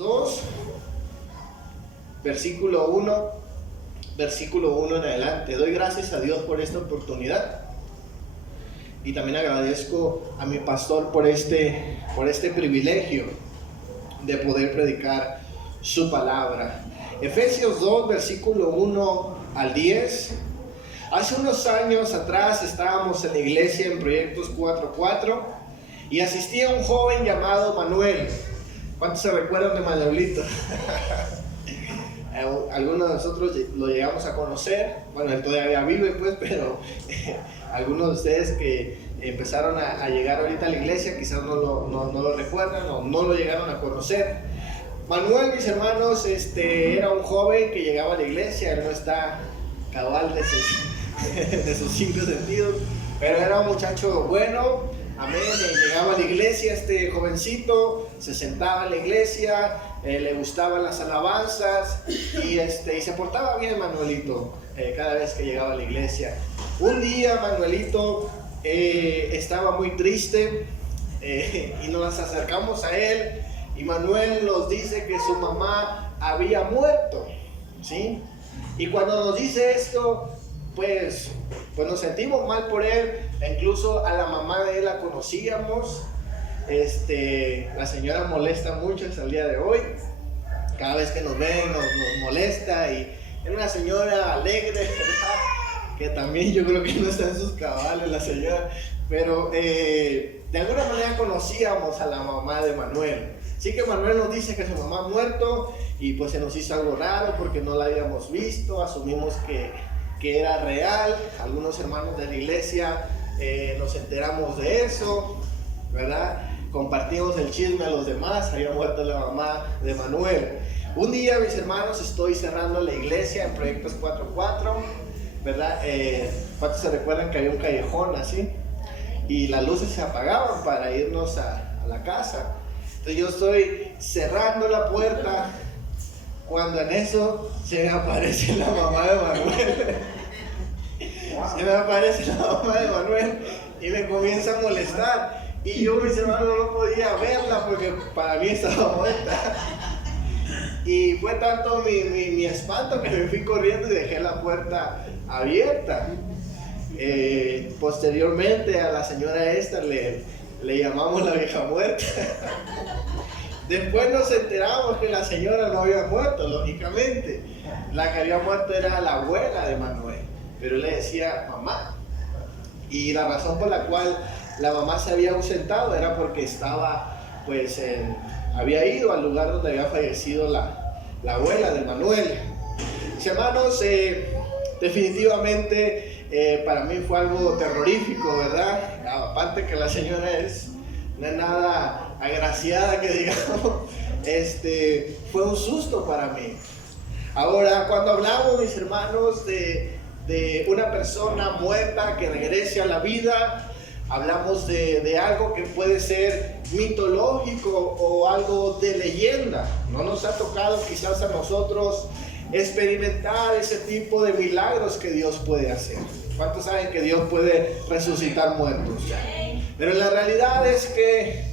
2, versículo 1 en adelante. Doy gracias a Dios por esta oportunidad y también agradezco a mi pastor por este privilegio de poder predicar su palabra. Efesios 2, versículo 1 al 10. Hace unos años atrás estábamos en la iglesia en Proyectos 4:4 y asistía un joven llamado Manuel. ¿Cuántos se recuerdan de Manuelito? Algunos de nosotros lo llegamos a conocer. Bueno, él todavía vive, pues, pero algunos de ustedes que empezaron a llegar ahorita a la iglesia quizás no lo recuerdan o no lo llegaron a conocer. Manuel, mis hermanos, era un joven que llegaba a la iglesia. Él no está cabal de sus 5 sentidos, pero era un muchacho bueno. Amén. Llegaba a la iglesia, este jovencito se sentaba en la iglesia, le gustaban las alabanzas y se portaba bien Manuelito cada vez que llegaba a la iglesia. Un día Manuelito estaba muy triste y nos acercamos a él y Manuel nos dice que su mamá había muerto, ¿sí? Y cuando nos dice esto, pues nos sentimos mal por él. Incluso a la mamá de él la conocíamos. La señora molesta mucho hasta el día de hoy. Cada vez que nos ven nos molesta y es una señora alegre, ¿verdad? Que también yo creo que no está en sus cabales la señora, pero de alguna manera conocíamos a la mamá de Manuel. Así que Manuel nos dice que su mamá ha muerto y pues se nos hizo algo raro porque no la habíamos visto, asumimos que era real. Algunos hermanos de la iglesia nos enteramos de eso, ¿verdad? Compartimos el chisme a los demás, había muerto la mamá de Manuel. Un día, mis hermanos, estoy cerrando la iglesia en Proyectos 4:4, ¿verdad? ¿Cuántos se recuerdan que había un callejón así? Y las luces se apagaban para irnos a la casa. Entonces yo estoy cerrando la puerta cuando en eso se me aparece la mamá de Manuel. Se me aparece la mamá de Manuel y me comienza a molestar. Y yo, mis hermanos, no podía verla porque para mí estaba muerta. Y fue tanto mi espanto que me fui corriendo y dejé la puerta abierta. Posteriormente a la señora esta le llamamos la vieja muerta. Después nos enteramos que la señora no había muerto, lógicamente. La que había muerto era la abuela de Manuel, pero le decía mamá. Y la razón por la cual la mamá se había ausentado era porque estaba, había ido al lugar donde había fallecido la abuela de Manuel. Mis hermanos, definitivamente para mí fue algo terrorífico, ¿verdad? Aparte que la señora no es nada agraciada, que digamos, fue un susto para mí. Ahora, cuando hablamos, mis hermanos, de una persona muerta que regrese a la vida, hablamos de algo que puede ser mitológico o algo de leyenda. No nos ha tocado quizás a nosotros experimentar ese tipo de milagros que Dios puede hacer. ¿Cuántos saben que Dios puede resucitar muertos? Pero la realidad es que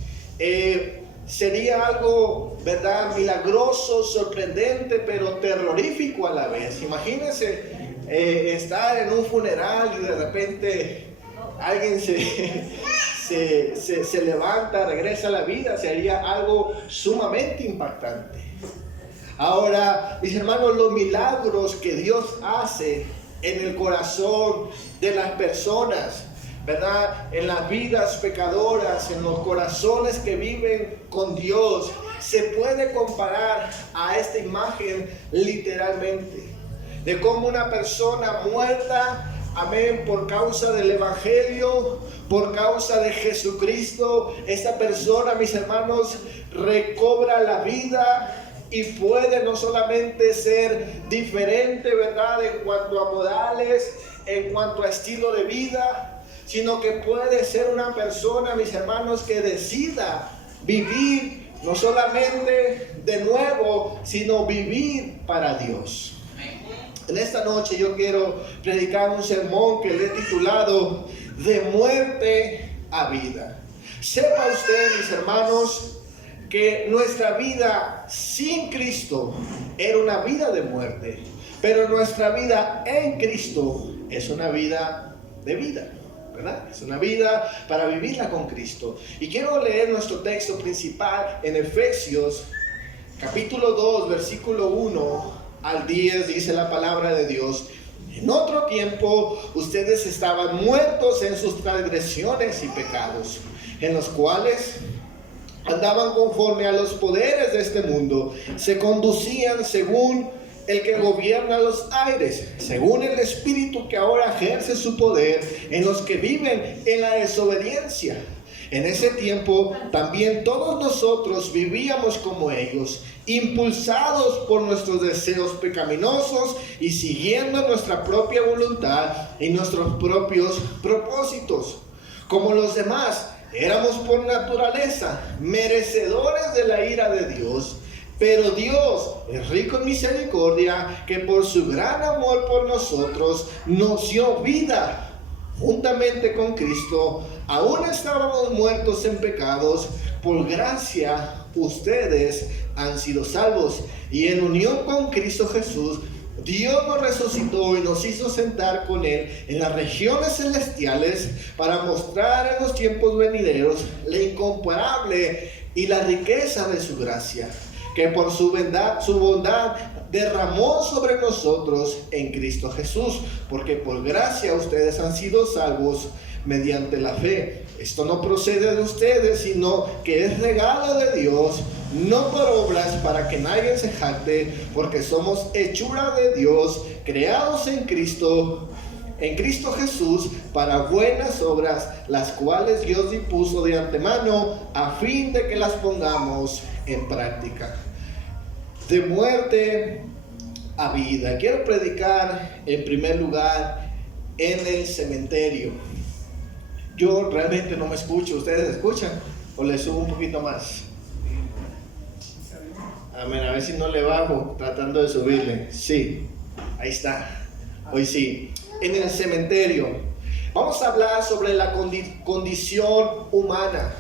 sería algo, ¿verdad?, milagroso, sorprendente, pero terrorífico a la vez. Imagínense estar en un funeral y de repente alguien se levanta, regresa a la vida. Sería algo sumamente impactante. Ahora, mis hermanos, los milagros que Dios hace en el corazón de las personas, ¿verdad?, en las vidas pecadoras, en los corazones que viven con Dios, se puede comparar a esta imagen literalmente de cómo una persona muerta, amén, por causa del evangelio, por causa de Jesucristo, esa persona, mis hermanos, recobra la vida y puede no solamente ser diferente, ¿verdad?, en cuanto a modales, en cuanto a estilo de vida, sino que puede ser una persona, mis hermanos, que decida vivir no solamente de nuevo, sino vivir para Dios. En esta noche yo quiero predicar un sermón que le he titulado De muerte a vida. Sepa usted, mis hermanos, que nuestra vida sin Cristo era una vida de muerte, pero nuestra vida en Cristo es una vida de vida, ¿verdad? Es una vida para vivirla con Cristo. Y quiero leer nuestro texto principal en Efesios capítulo 2, versículo 1 al 10, dice la palabra de Dios: en otro tiempo ustedes estaban muertos en sus transgresiones y pecados, en los cuales andaban conforme a los poderes de este mundo, se conducían según el que gobierna los aires, según el espíritu que ahora ejerce su poder en los que viven en la desobediencia. En ese tiempo también todos nosotros vivíamos como ellos, impulsados por nuestros deseos pecaminosos y siguiendo nuestra propia voluntad y nuestros propios propósitos. Como los demás, éramos por naturaleza merecedores de la ira de Dios. Pero Dios es rico en misericordia, que por su gran amor por nosotros nos dio vida juntamente con Cristo. Aún estábamos muertos en pecados, por gracia ustedes han sido salvos. Y en unión con Cristo Jesús, Dios nos resucitó y nos hizo sentar con Él en las regiones celestiales para mostrar en los tiempos venideros la incomparable y la riqueza de su gracia, que por su bondad derramó sobre nosotros en Cristo Jesús, porque por gracia ustedes han sido salvos mediante la fe. Esto no procede de ustedes, sino que es regalo de Dios, no por obras para que nadie se jacte, porque somos hechura de Dios, creados en Cristo Jesús para buenas obras, las cuales Dios dispuso de antemano a fin de que las pongamos en práctica. De muerte a vida. Quiero predicar en primer lugar en el cementerio. Yo realmente no me escucho. ¿Ustedes escuchan? ¿O le subo un poquito más? Amén. A ver si no le bajo tratando de subirle. Sí, ahí está. Hoy sí. En el cementerio. Vamos a hablar sobre la condición humana.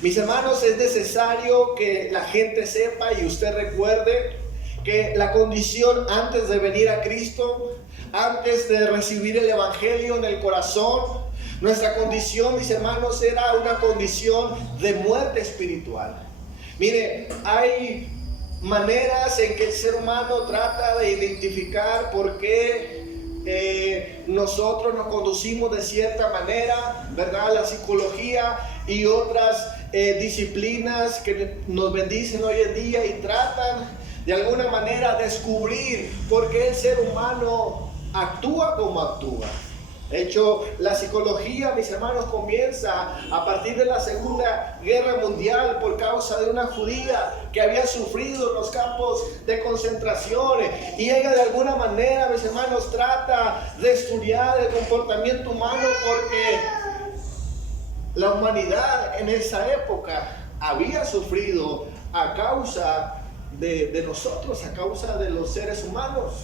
Mis hermanos, es necesario que la gente sepa y usted recuerde que la condición antes de venir a Cristo, antes de recibir el Evangelio en el corazón, nuestra condición, mis hermanos, era una condición de muerte espiritual. Mire, hay maneras en que el ser humano trata de identificar por qué nosotros nos conducimos de cierta manera, ¿verdad? La psicología y otras disciplinas que nos bendicen hoy en día y tratan de alguna manera descubrir por qué el ser humano actúa como actúa. De hecho, la psicología, mis hermanos, comienza a partir de la Segunda Guerra Mundial por causa de una judía que había sufrido en los campos de concentración. Y ella de alguna manera, mis hermanos, trata de estudiar el comportamiento humano porque la humanidad en esa época había sufrido a causa de nosotros, a causa de los seres humanos.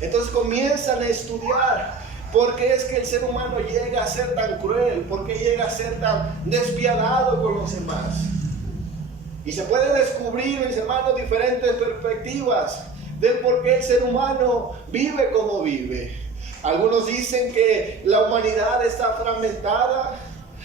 Entonces comienzan a estudiar por qué es que el ser humano llega a ser tan cruel, por qué llega a ser tan despiadado con los demás. Y se puede descubrir, mis hermanos, diferentes perspectivas del por qué el ser humano vive como vive. Algunos dicen que la humanidad está fragmentada.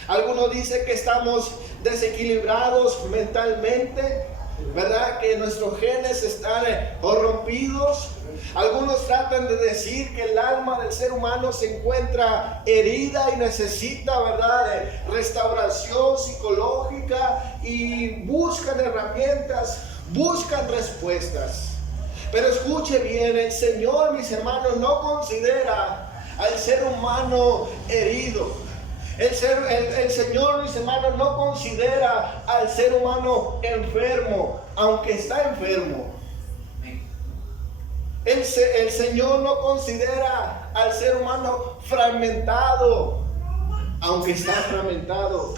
Algunos dicen que estamos desequilibrados mentalmente, ¿verdad? Que nuestros genes están corrompidos. Algunos tratan de decir que el alma del ser humano se encuentra herida y necesita, ¿verdad?, de restauración psicológica, y buscan herramientas, buscan respuestas. Pero escuche bien, el Señor, mis hermanos, no considera al ser humano herido. El Señor, mis hermanos, no considera al ser humano enfermo, aunque está enfermo. El Señor no considera al ser humano fragmentado, aunque está fragmentado.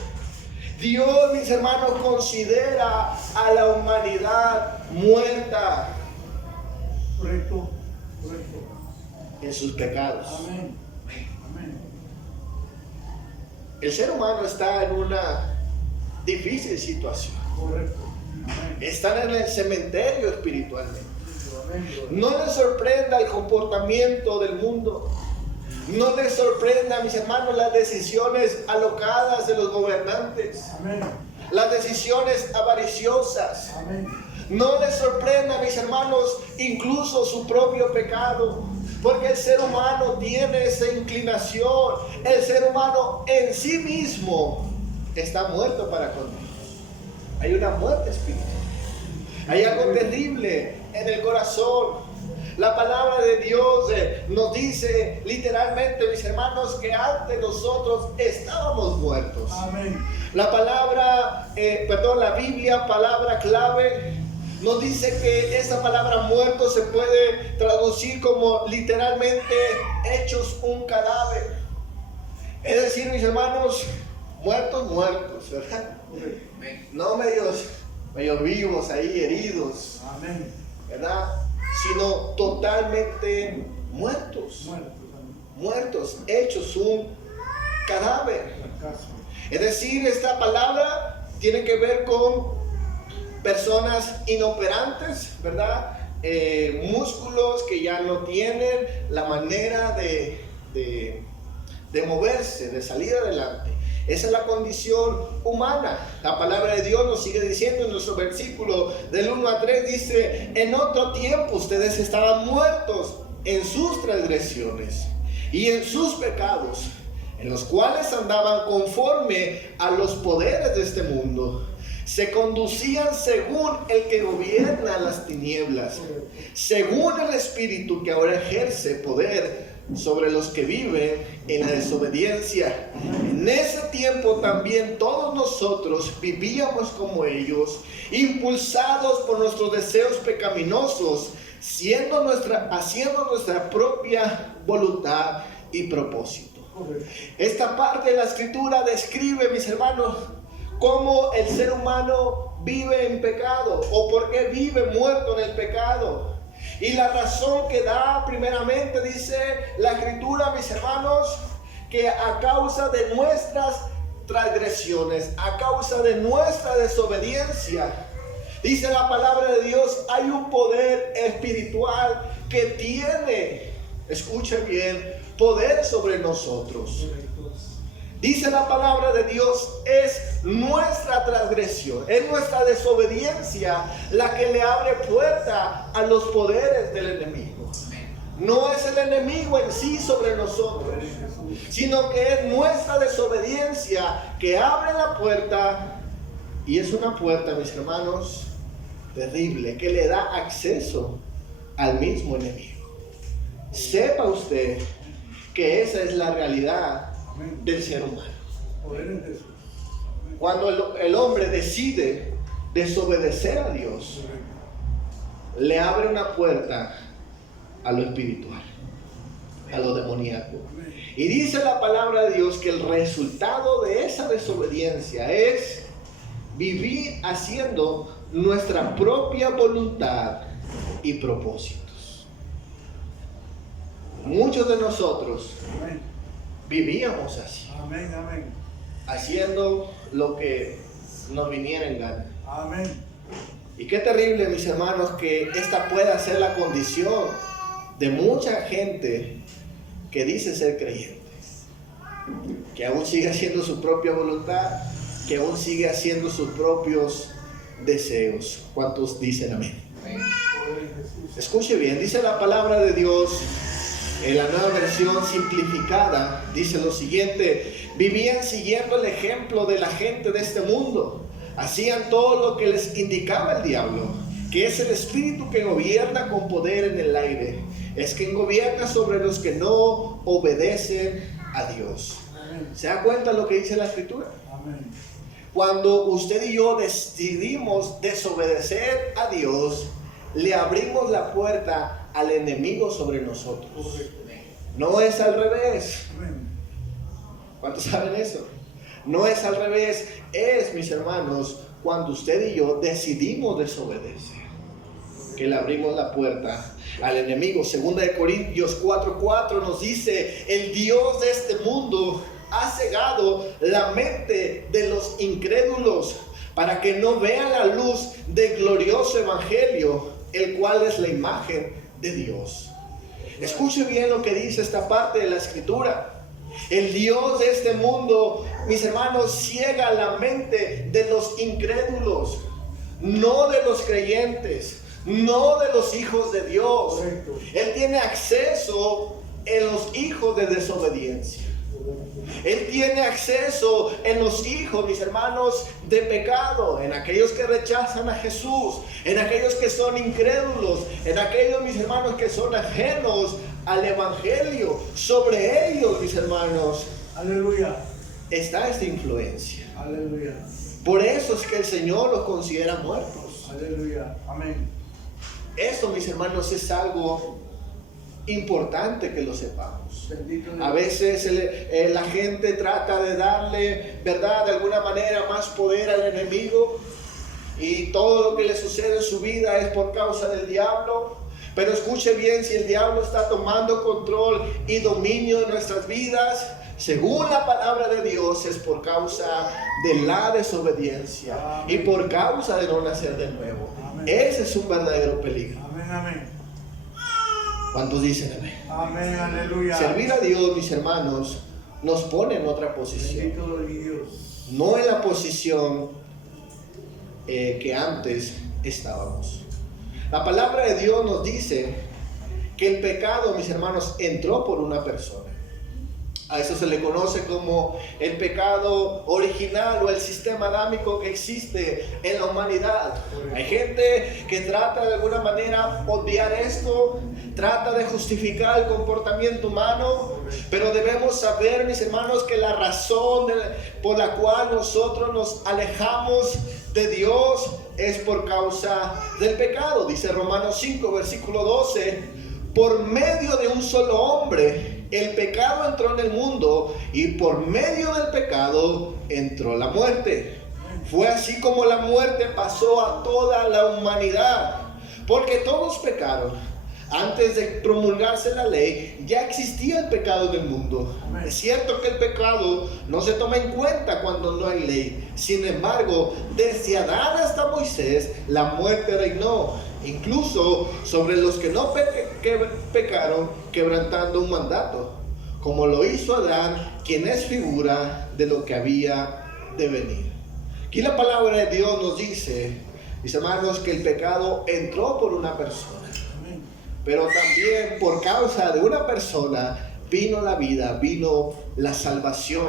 Dios, mis hermanos, considera a la humanidad muerta. Correcto. En sus pecados. Amén. El ser humano está en una difícil situación. Correcto. Están en el cementerio espiritualmente. No les sorprenda el comportamiento del mundo. No les sorprenda, mis hermanos, las decisiones alocadas de los gobernantes. Amén. Las decisiones avariciosas. Amén. No les sorprenda, mis hermanos, incluso su propio pecado. Porque el ser humano tiene esa inclinación. El ser humano en sí mismo está muerto para con Dios. Hay una muerte espiritual. Hay algo terrible en el corazón. La palabra de Dios nos dice literalmente, mis hermanos, que antes nosotros estábamos muertos. Amén. La palabra, la Biblia, palabra clave, nos dice que esa palabra muerto se puede traducir como literalmente hechos un cadáver. Es decir, mis hermanos, muertos, ¿verdad? No medios vivos ahí, heridos. Amén. ¿Verdad? Sino totalmente muertos, hechos un cadáver. Es decir, esta palabra tiene que ver con personas inoperantes, ¿verdad? Músculos que ya no tienen la manera de moverse, de salir adelante. Esa es la condición humana. La palabra de Dios nos sigue diciendo en nuestro versículo del 1 a 3, dice: en otro tiempo ustedes estaban muertos en sus transgresiones y en sus pecados, en los cuales andaban conforme a los poderes de este mundo. Se conducían según el que gobierna las tinieblas, según el espíritu que ahora ejerce poder sobre los que viven en la desobediencia. En ese tiempo también todos nosotros vivíamos como ellos, impulsados por nuestros deseos pecaminosos, haciendo nuestra propia voluntad y propósito. Esta parte de la escritura describe, mis hermanos, cómo el ser humano vive en pecado, o por qué vive muerto en el pecado. Y la razón que da primeramente, dice la escritura, mis hermanos, que a causa de nuestras transgresiones, a causa de nuestra desobediencia, dice la palabra de Dios, hay un poder espiritual que tiene, escuche bien, poder sobre nosotros. Dice la palabra de Dios, es nuestra transgresión, es nuestra desobediencia la que le abre puerta a los poderes del enemigo. No es el enemigo en sí sobre nosotros, sino que es nuestra desobediencia que abre la puerta, y es una puerta, mis hermanos, terrible, que le da acceso al mismo enemigo. Sepa usted que esa es la realidad del ser humano. Cuando el hombre decide desobedecer a Dios, le abre una puerta a lo espiritual, a lo demoníaco. Y dice la palabra de Dios que el resultado de esa desobediencia es vivir haciendo nuestra propia voluntad y propósitos. Muchos de nosotros vivíamos así. Amén, amén. Haciendo lo que nos viniera en gana. Amén. Y qué terrible, mis hermanos, que esta pueda ser la condición de mucha gente que dice ser creyente, que aún sigue haciendo su propia voluntad, que aún sigue haciendo sus propios deseos. ¿Cuántos dicen amén? Amén. Escuche bien, dice la palabra de Dios en la Nueva Versión Simplificada, dice lo siguiente: vivían siguiendo el ejemplo de la gente de este mundo, hacían todo lo que les indicaba el diablo, que es el espíritu que gobierna con poder en el aire, es quien gobierna sobre los que no obedecen a Dios. Amén. ¿Se da cuenta lo que dice la escritura? Amén. Cuando usted y yo decidimos desobedecer a Dios, le abrimos la puerta al enemigo sobre nosotros. No es al revés. ¿Cuántos saben eso? No es al revés. Es, mis hermanos, cuando usted y yo decidimos desobedecer, que le abrimos la puerta al enemigo. 2 Corintios 4:4 nos dice: el Dios de este mundo ha cegado la mente de los incrédulos para que no vean la luz del glorioso evangelio, el cual es la imagen de Dios. Escuche bien lo que dice esta parte de la escritura. El Dios de este mundo, mis hermanos, ciega la mente de los incrédulos, no de los creyentes, no de los hijos de Dios. Correcto. Él tiene acceso en los hijos de desobediencia. Él tiene acceso en los hijos, mis hermanos, de pecado, en aquellos que rechazan a Jesús, en aquellos que son incrédulos, en aquellos, mis hermanos, que son ajenos al evangelio. Sobre ellos, mis hermanos, Aleluya. está esta influencia. Aleluya. Por eso es que el Señor los considera muertos. Aleluya. Amén. Esto, mis hermanos, es algo importante que lo sepamos. Bendito Dios. A veces la gente trata de darle, ¿verdad?, de alguna manera más poder al enemigo, y todo lo que le sucede en su vida es por causa del diablo. Pero escuche bien, si el diablo está tomando control y dominio de nuestras vidas, según la palabra de Dios, es por causa de la desobediencia. Amén. Y por causa de no nacer de nuevo. Amén. Ese es un verdadero peligro. Amén, amén. ¿Cuántos dicen amén? Amén, aleluya. Servir a Dios, mis hermanos, nos pone en otra posición. Bendito Dios. No en la posición que antes estábamos. La palabra de Dios nos dice que el pecado, mis hermanos, entró por una persona. A eso se le conoce como el pecado original o el sistema adámico que existe en la humanidad. Hay gente que trata de alguna manera obviar esto, trata de justificar el comportamiento humano, pero debemos saber, mis hermanos, que la razón por la cual nosotros nos alejamos de Dios es por causa del pecado. Dice Romanos 5, versículo 12: por medio de un solo hombre el pecado entró en el mundo, y por medio del pecado entró la muerte. Fue así como la muerte pasó a toda la humanidad, porque todos pecaron. Antes de promulgarse la ley, ya existía el pecado en el mundo. Es cierto que el pecado no se toma en cuenta cuando no hay ley. Sin embargo, desde Adán hasta Moisés, la muerte reinó, incluso sobre los que no pecaron, quebrantando un mandato, como lo hizo Adán, quien es figura de lo que había de venir. Aquí la palabra de Dios nos dice, mis hermanos, que el pecado entró por una persona. Pero también por causa de una persona vino la vida, vino la salvación.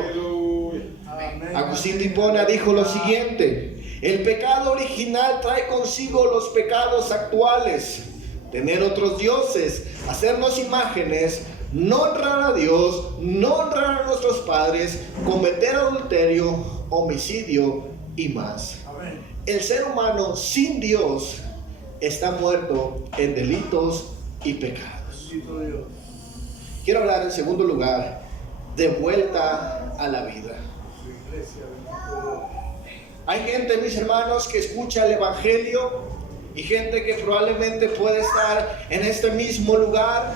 Amén. Agustín de Hipona dijo lo siguiente: el pecado original trae consigo los pecados actuales. Tener otros dioses, hacernos imágenes, no honrar a Dios, no honrar a nuestros padres, cometer adulterio, homicidio y más. Amén. El ser humano sin Dios está muerto en delitos y pecados. Quiero hablar en segundo lugar de vuelta a la vida. Hay gente, mis hermanos, que escucha el evangelio, y gente que probablemente puede estar en este mismo lugar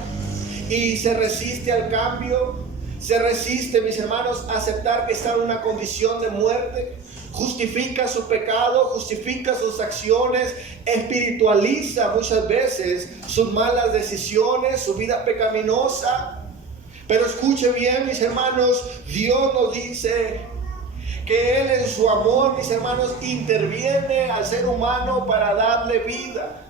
y se resiste al cambio, se resiste, mis hermanos, a aceptar que está en una condición de muerte. Justifica su pecado, justifica sus acciones, espiritualiza muchas veces sus malas decisiones, su vida pecaminosa. Pero escuche bien, mis hermanos, Dios nos dice que Él en su amor, mis hermanos, interviene al ser humano para darle vida,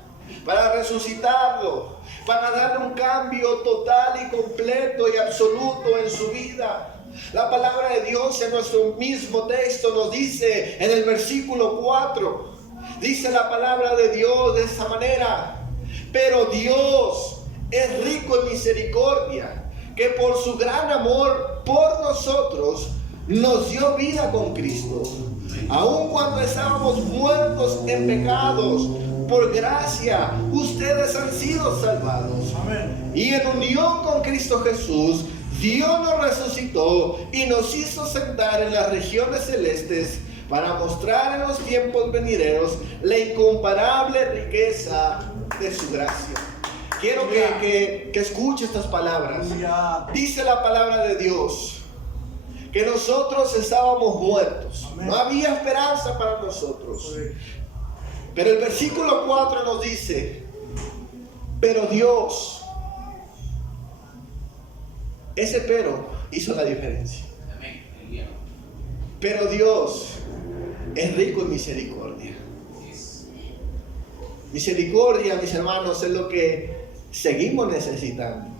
para resucitarlo, para darle un cambio total y completo y absoluto en su vida. La palabra de Dios en nuestro mismo texto nos dice en el versículo 4, dice la palabra de Dios de esta manera: pero Dios es rico en misericordia, que por su gran amor por nosotros nos dio vida con Cristo, aun cuando estábamos muertos en pecados. Por gracia ustedes han sido salvados. Amén. Y en unión con Cristo Jesús, Dios nos resucitó y nos hizo sentar en las regiones celestes para mostrar en los tiempos venideros la incomparable riqueza de su gracia. Quiero que escuche estas palabras. Dice la palabra de Dios que nosotros estábamos muertos. Amén. No había esperanza para nosotros. Correcto. Pero el versículo 4 nos dice, pero Dios, ese pero hizo la diferencia. Pero Dios es rico en misericordia. Misericordia, mis hermanos, es lo que seguimos necesitando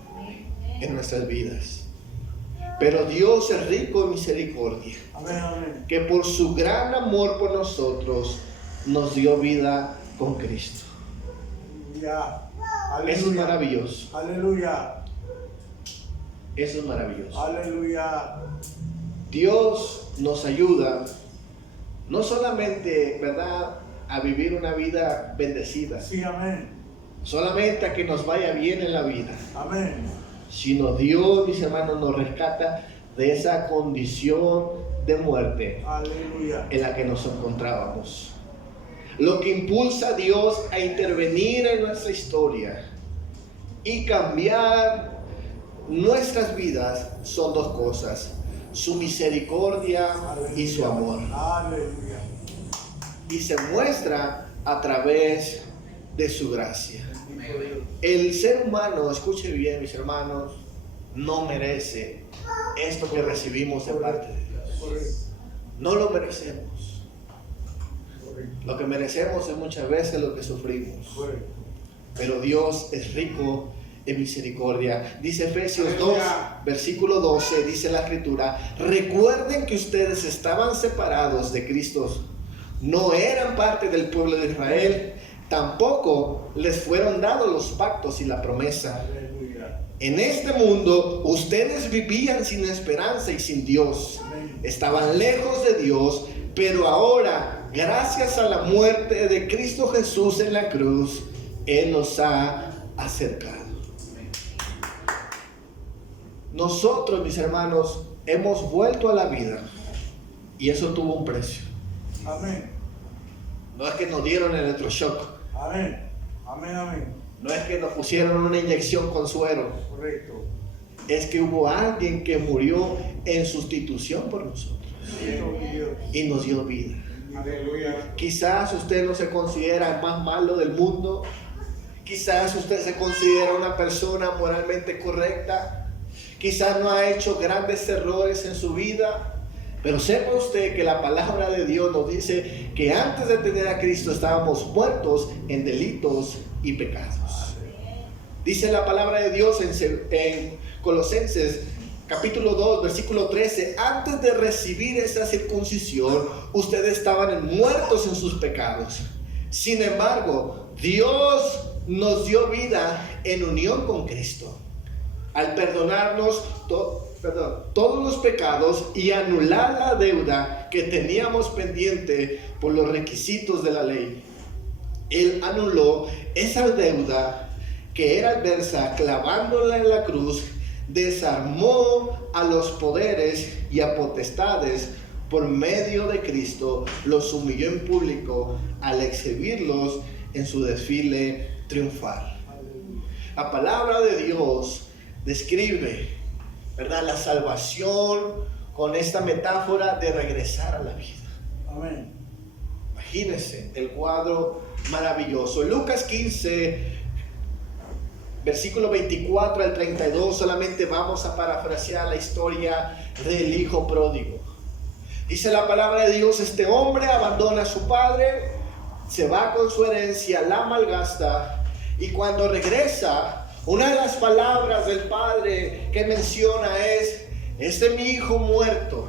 en nuestras vidas. Pero Dios es rico en misericordia, Amén, amén. que por su gran amor por nosotros nos dio vida con Cristo. Ya. Eso es maravilloso. Aleluya. Eso es maravilloso. Aleluya. Dios nos ayuda no solamente, ¿verdad?, a vivir una vida bendecida, Sí, amén. solamente a que nos vaya bien en la vida, Amén. sino Dios, mis hermanos, nos rescata de esa condición de muerte Aleluya. en la que nos encontrábamos. Lo que impulsa a Dios a intervenir en nuestra historia y cambiar nuestras vidas son dos cosas: su misericordia y su amor. Aleluya. Y se muestra a través de su gracia. El ser humano, escuche bien, mis hermanos, no merece esto que recibimos de parte de Dios. Correcto. No lo merecemos. Correcto. Lo que merecemos es muchas veces lo que sufrimos. Correcto. Pero Dios es rico en misericordia. Dice Efesios 2, Aleluya. versículo 12, dice la escritura: recuerden que ustedes estaban separados de Cristo, no eran parte del pueblo de Israel, tampoco les fueron dados los pactos y la promesa. Aleluya. En este mundo ustedes vivían sin esperanza y sin Dios, Amén. estaban lejos de Dios, pero ahora, gracias a la muerte de Cristo Jesús en la cruz, Él nos ha acercado. Nosotros, mis hermanos, hemos vuelto a la vida y eso tuvo un precio. Amén. No es que nos dieron electroshock, Amén. Amén, amén. no es que nos pusieron una inyección con suero, Correcto. es que hubo alguien que murió en sustitución por nosotros Bendito mi Dios. y nos dio vida. Aleluya. Quizás usted no se considera el más malo del mundo, quizás usted se considera una persona moralmente correcta, quizás no ha hecho grandes errores en su vida, pero sepa usted que la palabra de Dios nos dice que antes de tener a Cristo estábamos muertos en delitos y pecados. Dice la palabra de Dios en Colosenses capítulo 2, versículo 13: antes de recibir esa circuncisión, ustedes estaban muertos en sus pecados. Sin embargo, Dios nos dio vida en unión con Cristo, al perdonarnos todos los pecados y anular la deuda que teníamos pendiente por los requisitos de la ley. Él anuló esa deuda que era adversa, clavándola en la cruz, desarmó a los poderes y a potestades por medio de Cristo, los humilló en público al exhibirlos en su desfile triunfal. La palabra de Dios describe, ¿verdad?, la salvación con esta metáfora de regresar a la vida. Amén. Imagínense el cuadro maravilloso. Lucas 15, versículo 24 al 32, solamente vamos a parafrasear la historia del hijo pródigo. Dice la palabra de Dios: este hombre abandona a su padre, se va con su herencia, la malgasta, y cuando regresa, una de las palabras del padre que menciona es: este mi hijo muerto,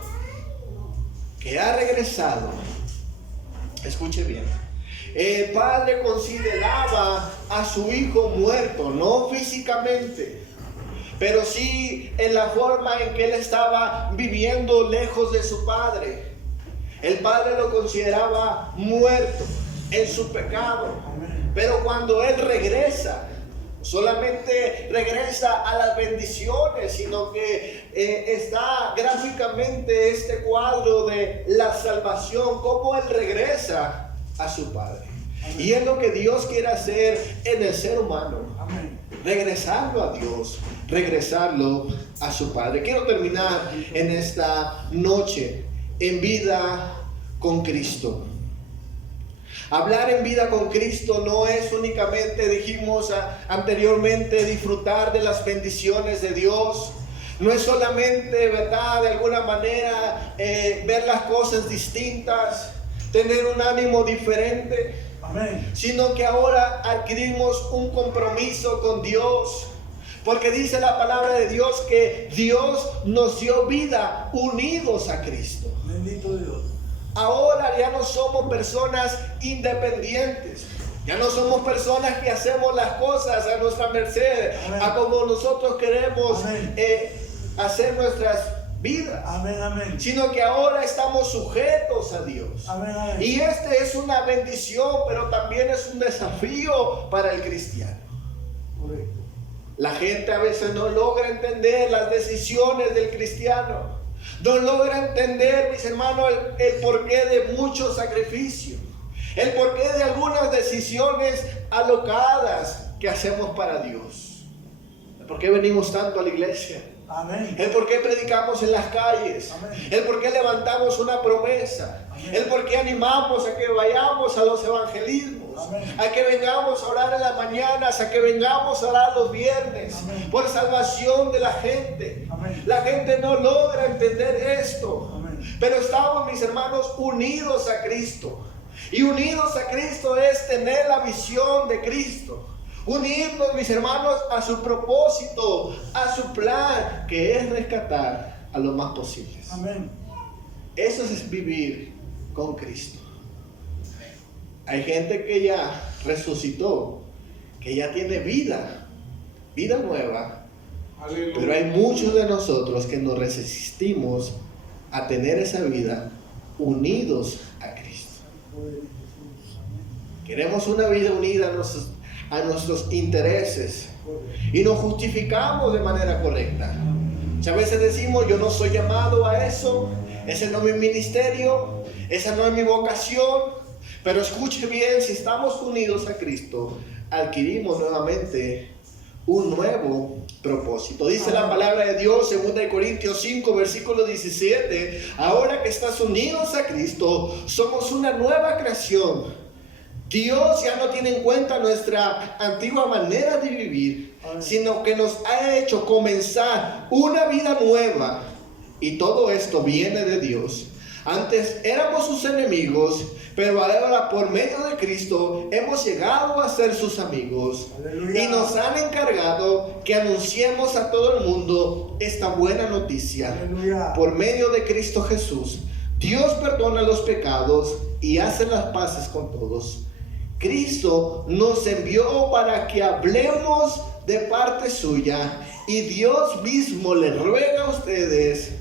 que ha regresado. Escuche bien. El padre consideraba a su hijo muerto, no físicamente, pero sí en la forma en que él estaba viviendo lejos de su padre. El padre lo consideraba muerto en su pecado. Pero cuando él regresa, solamente regresa a las bendiciones, sino que está gráficamente este cuadro de la salvación, cómo él regresa a su Padre. Amén. Y es lo que Dios quiere hacer en el ser humano. Amén. Regresarlo a Dios, regresarlo a su Padre. Quiero terminar en esta noche en vida con Cristo. Hablar en vida con Cristo no es únicamente, dijimos anteriormente, disfrutar de las bendiciones de Dios. No es solamente, ¿verdad?, de alguna manera ver las cosas distintas, tener un ánimo diferente. Amén. Sino que ahora adquirimos un compromiso con Dios. Porque dice la palabra de Dios que Dios nos dio vida unidos a Cristo. Bendito Dios. Ahora ya no somos personas independientes. Ya no somos personas que hacemos las cosas a nuestra merced, amén, a como nosotros queremos hacer nuestras vidas. Amén, amén. Sino que ahora estamos sujetos a Dios. Amén, amén. Y este es una bendición, pero también es un desafío para el cristiano. Correcto. La gente a veces no logra entender las decisiones del cristiano. No logra entender, mis hermanos, el porqué de muchos sacrificios. El porqué de algunas decisiones alocadas que hacemos para Dios. El por qué venimos tanto a la iglesia. Amén. El por qué predicamos en las calles. Amén. El por qué levantamos una promesa. Amén. El por qué animamos a que vayamos a los evangelismos. Amén. A que vengamos a orar en las mañanas. A que vengamos a orar los viernes. Amén. Por salvación de la gente. Amén. La gente no logra entender esto. Amén. Pero estamos, mis hermanos, unidos a Cristo. Y unidos a Cristo es tener la visión de Cristo. Unirnos, mis hermanos, a su propósito, a su plan, que es rescatar a los más posibles. Amén. Eso es vivir con Cristo. Hay gente que ya resucitó, que ya tiene vida nueva. Aleluya. Pero hay muchos de nosotros que nos resistimos a tener esa vida unidos a Cristo. Queremos una vida unida a nuestros intereses y nos justificamos de manera correcta. Muchas veces decimos, yo no soy llamado a eso, ese no es mi ministerio, esa no es mi vocación. Pero escuche bien, si estamos unidos a Cristo, adquirimos nuevamente un nuevo propósito. Dice la palabra de Dios, 2 Corintios 5, versículo 17, ahora que estás unidos a Cristo, somos una nueva creación. Dios ya no tiene en cuenta nuestra antigua manera de vivir, sino que nos ha hecho comenzar una vida nueva. Y todo esto viene de Dios. Antes éramos sus enemigos, pero ahora por medio de Cristo hemos llegado a ser sus amigos. Aleluya. Y nos han encargado que anunciemos a todo el mundo esta buena noticia. Aleluya. Por medio de Cristo Jesús, Dios perdona los pecados y hace las paces con todos. Cristo nos envió para que hablemos de parte suya, y Dios mismo les ruega a ustedes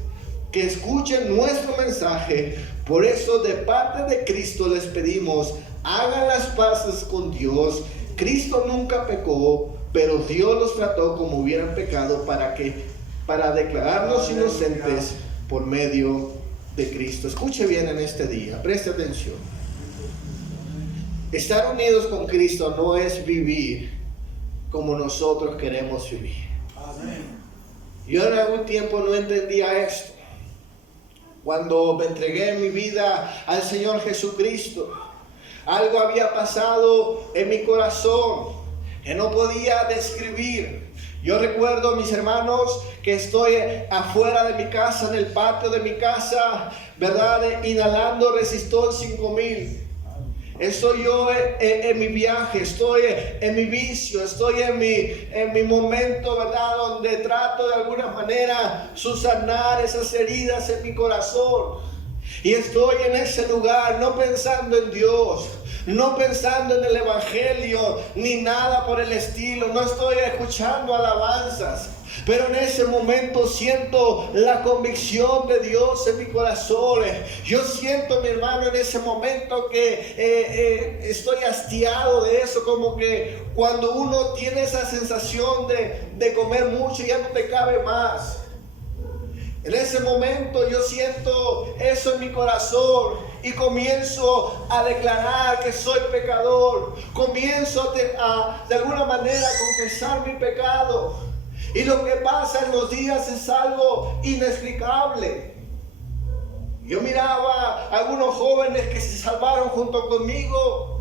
que escuchen nuestro mensaje. Por eso, de parte de Cristo les pedimos, hagan las paces con Dios. Cristo nunca pecó, pero Dios los trató como hubieran pecado para declararnos inocentes por medio de Cristo. Escuche bien en este día, preste atención. Estar unidos con Cristo no es vivir como nosotros queremos vivir. Amén. Yo en algún tiempo no entendía esto. Cuando me entregué mi vida al Señor Jesucristo, algo había pasado en mi corazón que no podía describir. Yo recuerdo, mis hermanos, que estoy afuera de mi casa, en el patio de mi casa, ¿verdad?, inhalando Resistol 5000. Estoy yo en mi viaje, estoy en mi vicio, estoy en mi momento, ¿verdad?, donde trato de alguna manera subsanar esas heridas en mi corazón. Y estoy en ese lugar, no pensando en Dios, no pensando en el Evangelio, ni nada por el estilo. No estoy escuchando alabanzas. Pero en ese momento siento la convicción de Dios en mi corazón. Yo siento, mi hermano, en ese momento que estoy hastiado de eso. Como que cuando uno tiene esa sensación de comer mucho, ya no te cabe más. En ese momento yo siento eso en mi corazón y comienzo a declarar que soy pecador. Comienzo de alguna manera a confesar mi pecado. Y lo que pasa en los días es algo inexplicable. Yo miraba a algunos jóvenes que se salvaron junto conmigo,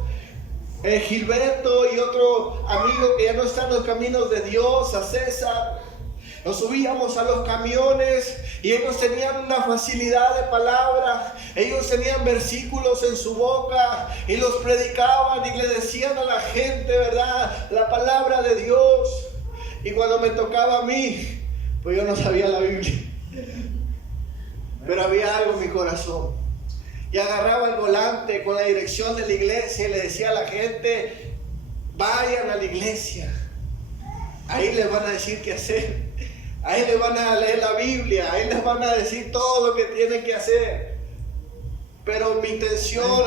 Gilberto y otro amigo que ya no está en los caminos de Dios, a César. Nos subíamos a los camiones y ellos tenían una facilidad de palabra. Ellos tenían versículos en su boca y los predicaban y le decían a la gente, ¿verdad?, la palabra de Dios. Y cuando me tocaba a mí, pues yo no sabía la Biblia, pero había algo en mi corazón. Y agarraba el volante con la dirección de la iglesia y le decía a la gente: vayan a la iglesia, ahí les van a decir qué hacer. Ahí les van a leer la Biblia, ahí les van a decir todo lo que tienen que hacer. Pero mi intención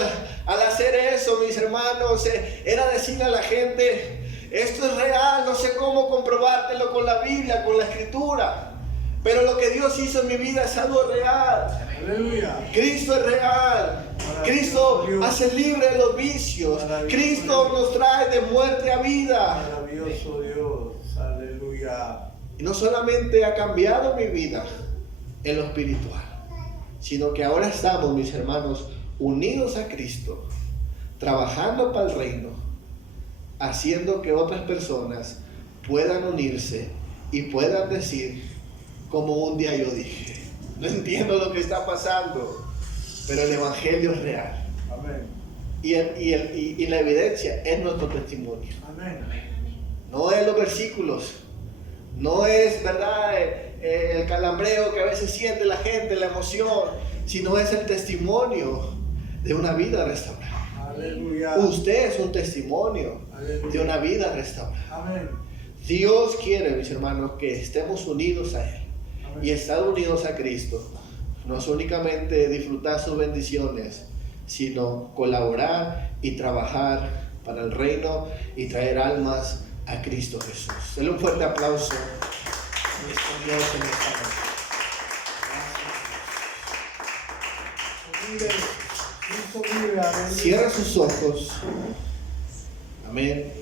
al hacer eso, mis hermanos, era decirle a la gente: esto es real, no sé cómo comprobártelo con la Biblia, con la Escritura, pero lo que Dios hizo en mi vida es algo real. Aleluya. Cristo es real. Cristo hace libre de los vicios. Cristo nos trae de muerte a vida. Maravilloso Dios. Aleluya. Y no solamente ha cambiado mi vida en lo espiritual, sino que ahora estamos, mis hermanos, unidos a Cristo, trabajando para el reino, haciendo que otras personas puedan unirse y puedan decir, como un día yo dije: no entiendo lo que está pasando, pero el Evangelio es real. Amén. Y la evidencia es nuestro testimonio. Amén. No es los versículos, no es, ¿verdad?, el calambreo que a veces siente la gente, la emoción, sino es el testimonio de una vida restaurada. Aleluya. Usted es un testimonio de una vida restaurada. Amén. Dios quiere, mis hermanos, que estemos unidos a Él. Amén. Y estar unidos a Cristo no es únicamente disfrutar sus bendiciones, sino colaborar y trabajar para el reino y traer almas a Cristo Jesús. Denle un fuerte aplauso a nuestro Dios en esta noche. Cristo vive. Aleluya. Cierra sus ojos. Amén.